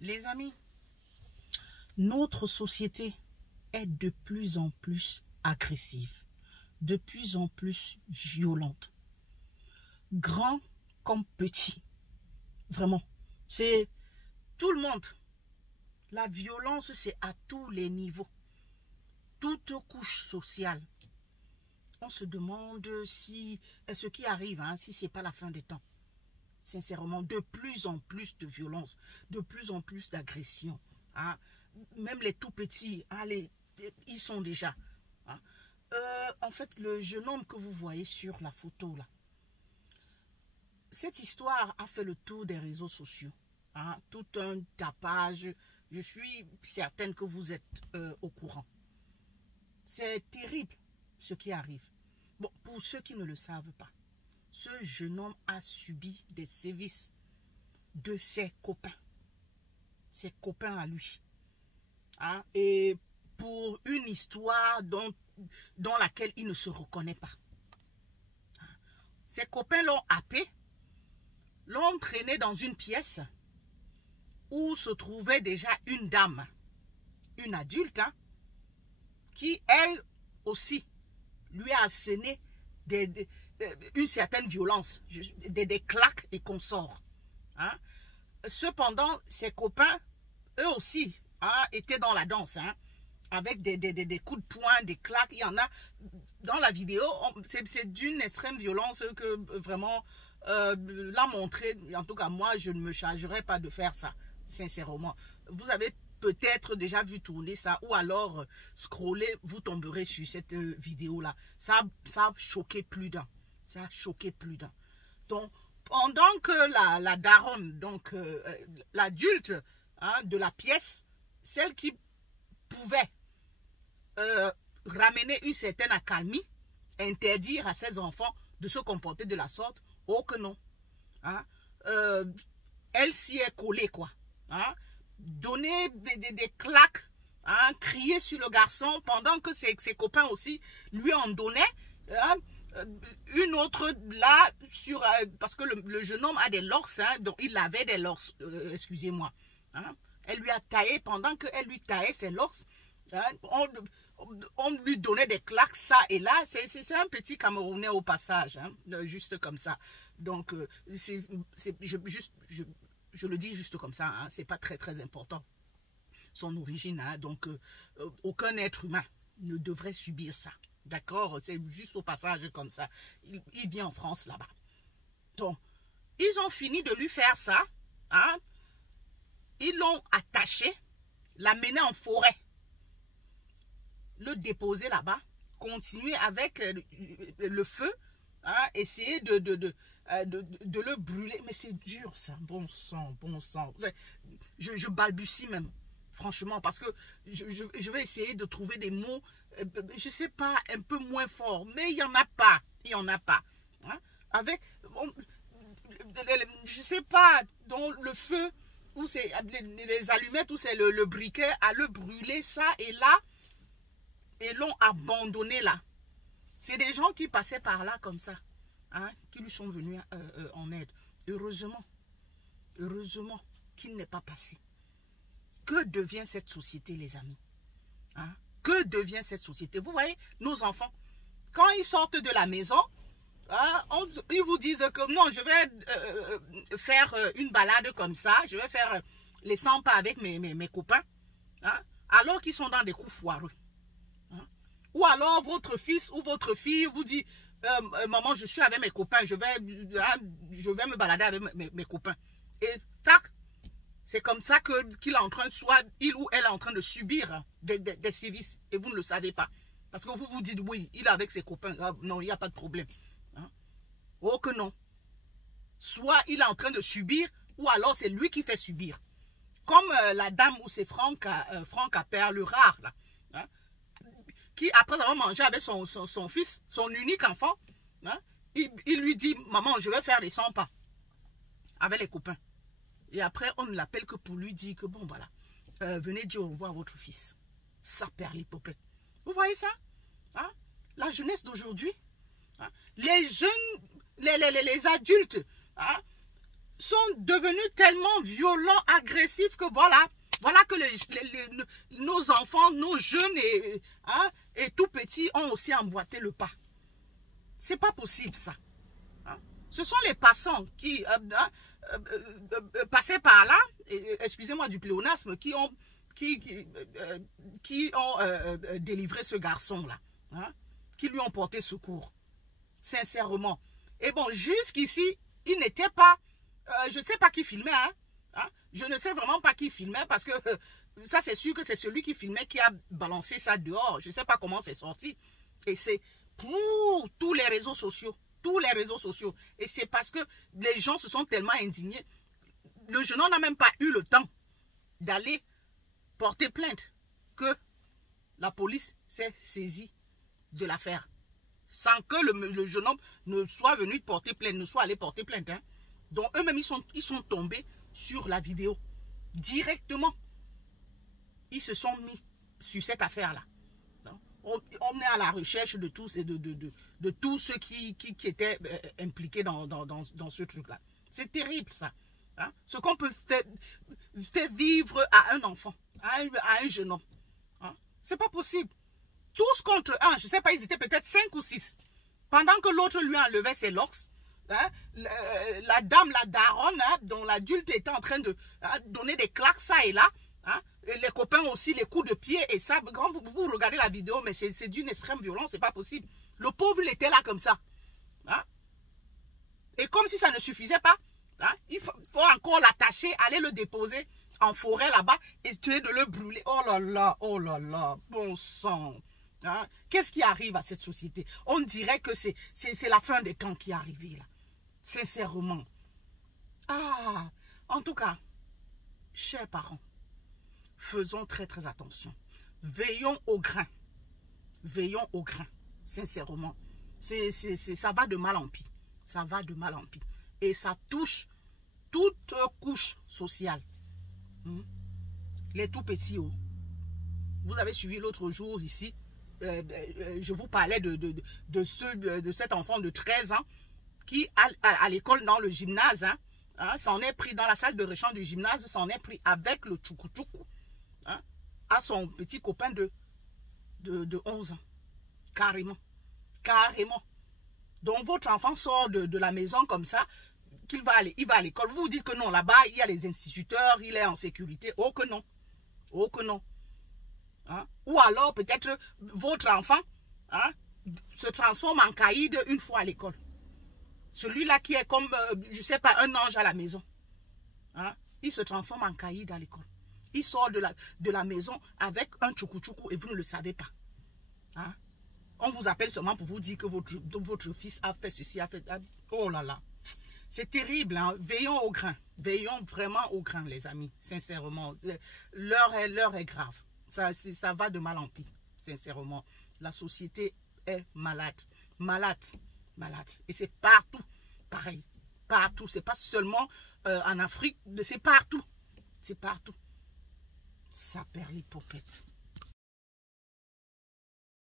Les amis, notre société est de plus en plus agressive, de plus en plus violente. Grand comme petit. Vraiment. C'est tout le monde. La violence, c'est à tous les niveaux. Toute couche sociale. On se demande si ce qui arrive, si ce n'est pas la fin des temps. Sincèrement, de plus en plus de violence, de plus en plus d'agression. Même les tout petits, ils sont déjà. En fait, le jeune homme que vous voyez sur la photo là, cette histoire a fait le tour des réseaux sociaux. Tout un tapage. Je suis certaine que vous êtes au courant. C'est terrible ce qui arrive. Bon, pour ceux qui ne le savent pas, ce jeune homme a subi des sévices de ses copains à lui. Et pour une histoire dans laquelle il ne se reconnaît pas. Ses copains l'ont happé, l'ont traîné dans une pièce où se trouvait déjà une dame, une adulte, qui elle aussi lui a asséné une certaine violence, des claques et consorts. Cependant, ses copains, eux aussi, étaient dans la danse, avec des coups de poing, des claques. Il y en a dans la vidéo, c'est d'une extrême violence que vraiment l'a montré. En tout cas, moi, je ne me chargerai pas de faire ça, sincèrement. Vous avez peut-être déjà vu tourner ça, ou alors scroller, vous tomberez sur cette vidéo-là. Ça a choqué plus d'un. Ça a choqué plus d'un. Donc, pendant que la daronne, donc l'adulte de la pièce, celle qui pouvait ramener une certaine accalmie, interdire à ses enfants de se comporter de la sorte, oh que non. Elle s'y est collée, quoi. Donner des claques, crier sur le garçon pendant que ses copains aussi lui en donnaient. Une autre là, parce que le jeune homme a des lorses, donc il avait des lorses, excusez-moi. Elle lui a taillé, pendant qu'elle lui taillait ses lorses, on lui donnait des claques, ça et là. C'est un petit Camerounais au passage, juste comme ça. Donc, je le dis juste comme ça, c'est pas très très important son origine, donc aucun être humain ne devrait subir ça, d'accord? C'est juste au passage comme ça. Il vient en France là-bas. Donc, ils ont fini de lui faire ça, ils l'ont attaché, l'amené en forêt, le déposer là-bas, continuer avec le feu, essayer de le brûler. Mais c'est dur ça, bon sang, bon sang. Je balbutie même, franchement, parce que je vais essayer de trouver des mots, je sais pas, un peu moins forts, mais il n'y en a pas, il n'y en a pas. Avec, je sais pas, dans le feu, où c'est les allumettes, où c'est le briquet, à le brûler ça et là, et l'ont abandonné là. C'est des gens qui passaient par là comme ça, qui lui sont venus en aide. Heureusement qu'il n'est pas passé. Que devient cette société, les amis? Que devient cette société? Vous voyez, nos enfants, quand ils sortent de la maison, ils vous disent que non, je vais faire une balade comme ça, je vais faire les 100 pas avec mes copains, alors qu'ils sont dans des coups foireux. Ou alors votre fils ou votre fille vous dit, maman, je suis avec mes copains, je vais me balader avec mes copains. Et tac, c'est comme ça qu'il est en train, soit il ou elle est en train de subir des sévices et vous ne le savez pas. Parce que vous vous dites, oui, il est avec ses copains, non, il n'y a pas de problème. Oh que non. Soit il est en train de subir, ou alors c'est lui qui fait subir. Comme la dame où c'est Franck à Perle Rare, là, qui après avoir mangé avec son fils, son unique enfant, il lui dit, maman, je vais faire les 100 pas avec les copains. Et après, on ne l'appelle que pour lui dire que bon, voilà, venez dire au revoir à votre fils. Ça perd l'hypopète. Vous voyez ça? La jeunesse d'aujourd'hui, les jeunes, les adultes, sont devenus tellement violents, agressifs que voilà que nos enfants, nos jeunes et tout petits ont aussi emboîté le pas. C'est pas possible ça. Hein? Ce sont les passants qui passaient par là, excusez-moi du pléonasme, qui ont délivré ce garçon-là, hein? Qui lui ont porté secours, sincèrement. Et bon, jusqu'ici, il n'était pas, je ne sais pas qui filmait, hein? Je ne sais vraiment pas qui filmait, parce que ça c'est sûr que c'est celui qui filmait qui a balancé ça dehors. Je ne sais pas comment c'est sorti. Et c'est pour tous les réseaux sociaux. Tous les réseaux sociaux. Et c'est parce que les gens se sont tellement indignés. Le jeune homme n'a même pas eu le temps d'aller porter plainte que la police s'est saisie de l'affaire. Sans que le jeune homme ne soit venu porter plainte, ne soit allé porter plainte. Hein. Donc eux-mêmes, ils sont tombés sur la vidéo. Directement. Ils se sont mis sur cette affaire-là. On est à la recherche de tous ceux qui étaient impliqués dans ce truc-là. C'est terrible, ça. Hein? Ce qu'on peut faire vivre à un enfant, à un jeune homme. Hein? C'est pas possible. Tous contre un, je ne sais pas, ils étaient peut-être 5 ou 6. Pendant que l'autre lui enlevait ses locks, hein, la dame, la daronne, hein, dont l'adulte était en train de donner des claques ça et là, hein, et les copains aussi, les coups de pied et ça. Quand vous regardez la vidéo, mais c'est d'une extrême violence, c'est pas possible. Le pauvre, il était là comme ça. Hein? Et comme si ça ne suffisait pas, hein, il faut encore l'attacher, aller le déposer en forêt là-bas, et essayer de le brûler. Oh là là, bon sang. Hein? Qu'est-ce qui arrive à cette société? On dirait que c'est la fin des temps qui est arrivée là. Sincèrement. En tout cas, chers parents, faisons très très attention. Veillons au grain. Veillons au grain. Sincèrement. Ça va de mal en pis. Ça va de mal en pis. Et ça touche toute couche sociale. Les tout petits. Oh. Vous avez suivi l'autre jour ici. Je vous parlais de cet enfant de 13 ans qui, à l'école, dans le gymnase, s'en est pris dans la salle de réchange du gymnase, s'en est pris avec le tchoukou-tchoukou à son petit copain de 11 ans. Carrément. Carrément. Donc, votre enfant sort de la maison comme ça, il va à l'école. Vous vous dites que non, là-bas, il y a les instituteurs, il est en sécurité. Oh que non. Oh que non. Hein? Ou alors, peut-être, votre enfant se transforme en caïd une fois à l'école. Celui-là qui est comme, je ne sais pas, un ange à la maison. Hein? Il se transforme en caïd à l'école. Il sort de la maison avec un tchoukou-tchoukou et vous ne le savez pas. Hein? On vous appelle seulement pour vous dire que votre fils a fait ceci, a fait... Oh là là. C'est terrible. Hein? Veillons au grain. Veillons vraiment au grain, les amis. Sincèrement. L'heure est grave. Ça va de mal en pis. Sincèrement. La société est malade. Malade. Malade. Et c'est partout. Pareil. Partout. C'est pas seulement en Afrique. C'est partout. C'est partout. Ça perd l'hypopète.